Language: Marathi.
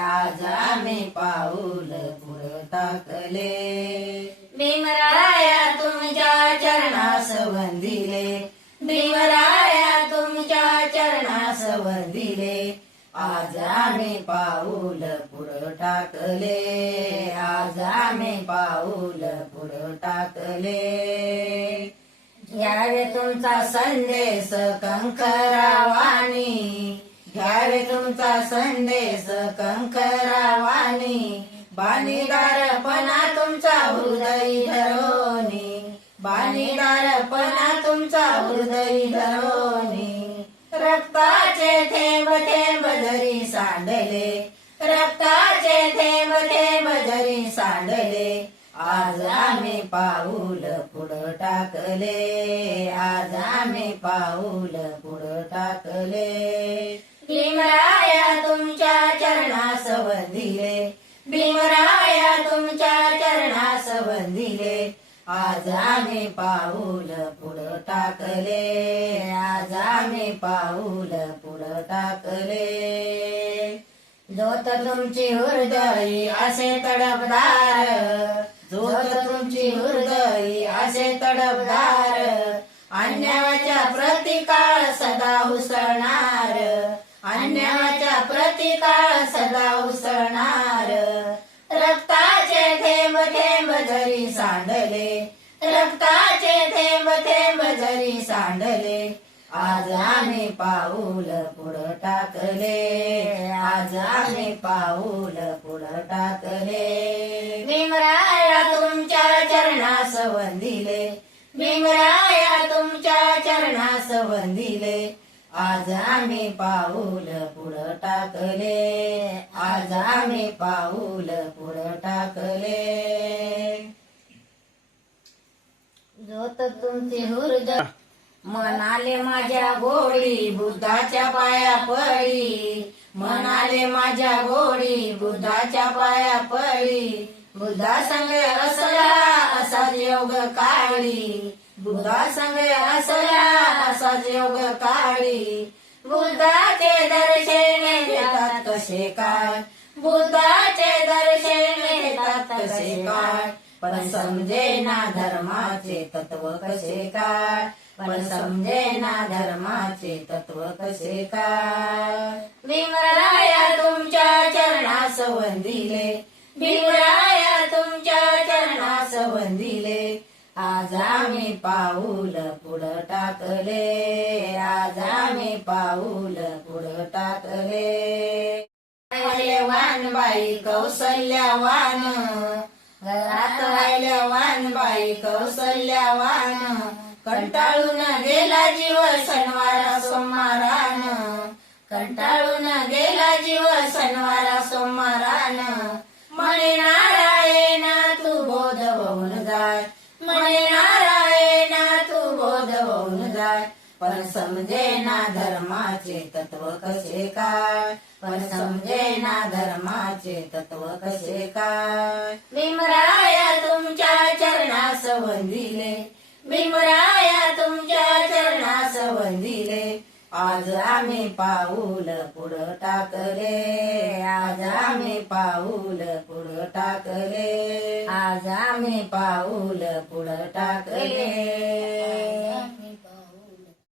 आज आम्ही पाऊल पुढं टाकले. भीमराया तुमच्या चरणास वंदिले, भीमराया तुमच्या चरणास वंदिले. आज आम्ही पाऊल पुढं टाकले. आज आम्ही पाऊल पुढं टाकले. घ्यावे तुमचा संदेश कंकरावाणी, घ्यावे तुमचा संदेश कंकरावाणी. बाणीदारपणा तुमचा हृदय धरोनी, बाणीदारपणा तुमचा हृदय धरोनी. रक्ताचे थेंब थेंब जरी सांडले, रक्ताचे थेंब थेंब जरी सांडले. आज आम्ही पाऊल पुढं टाकले. आज आम्ही पाऊल पुढं टाकले. भीमराया तुमच्या चरणास वंदिले, भीमराया तुमच्या चरणास वंदिले. आज आम्ही पाऊल पुढं टाकले. आज आम्ही पाऊल पुढं टाकले. ज्योत तुमची हृदयी असे तडफदार, ज्योत तुमची हृदयी असे तडफदार. अन्यायाच्या प्रतिकाळ सदा उसळणार, अन्यायाच्या प्रतिकाळ सदा उसळणार. रक्ताचे थेंब थेंब जरी सांडले, रक्ताचे थेंब थेंब जरी सांडले. आज आम्ही पाऊल पुढं टाकले. आज आम्ही पाऊल पुढं टाकले. भीमराया तुमच्या चरणास वंदिले, भीमराया तुमच्या चरणास वंदिले. आज आम्ही पाऊल पुढं टाकले. आज आम्ही पाऊल पुढं टाकले. ज्योत तुमची हृदय म्हणाले माझ्या गोडी बुद्धाच्या पाया पडी, म्हणाले माझ्या गोडी बुद्धाच्या पाया पडी. बुद्धा संग असला असाच योग काढी, बुद्धा संग असला असाच योग काढी. बुद्धाचे दर्शन घेतात कसे काय, बुद्धाचे दर्शन घेतात कसे काय. पण समजेना धर्माचे तत्व कसे काय, पण समजेना धर्माचे तत्व कसे काय. भीमराया तुमच्या चरणास वंदिले, भीमराया तुमच्या चरणास वंदिले. आज आम्ही पाऊल पुढं टाकले. आज आम्ही पाऊल पुढं टाकले. राहिल्यावान बाई कौसल्यावान, घरात राहिल्यावान बाई कौसल्यावान. कंटाळून गेला जीव शनिवारा सोमवारान, कंटाळून गेला जीव शनिवारा सोमवारान. म्हणे नारायण तू बोध होऊन जाय, म्हणे नारायण तू बोध होऊन जाय. पण समजेना धर्माचे तत्व कसे काय, पण समजेना धर्माचे तत्व कसे काय. भीमराया तुमच्या चरणास वंदिले, भीमराया तुमच्या चरणास वंदिले. आज आम्ही पाऊल पुढं टाकले. आज आम्ही पाऊल पुढं टाकले. आज आम्ही पाऊल पुढं टाकले.